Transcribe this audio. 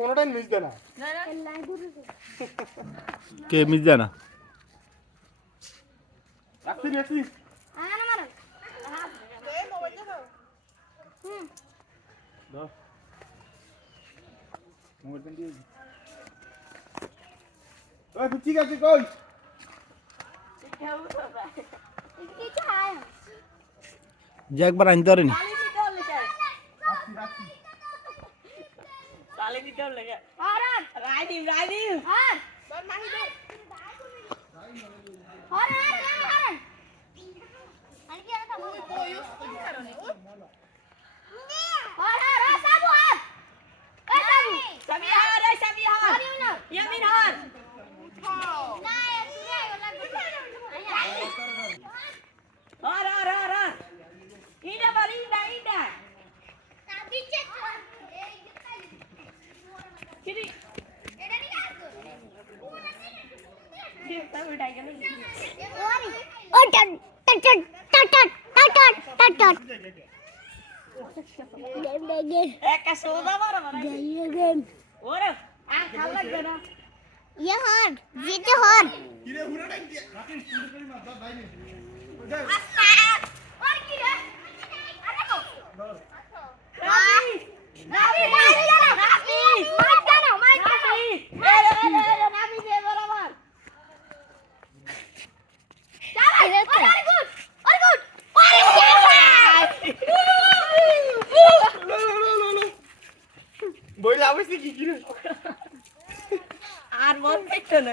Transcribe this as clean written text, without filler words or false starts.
কোনোটাই মিস দেয় না। কে মিস দেয় না? রাখছি রাখছি। ঠিক আছে কই যে একবার আনতে পারেনি। বইলা আইছে কি কি রে আর মন দেখতো না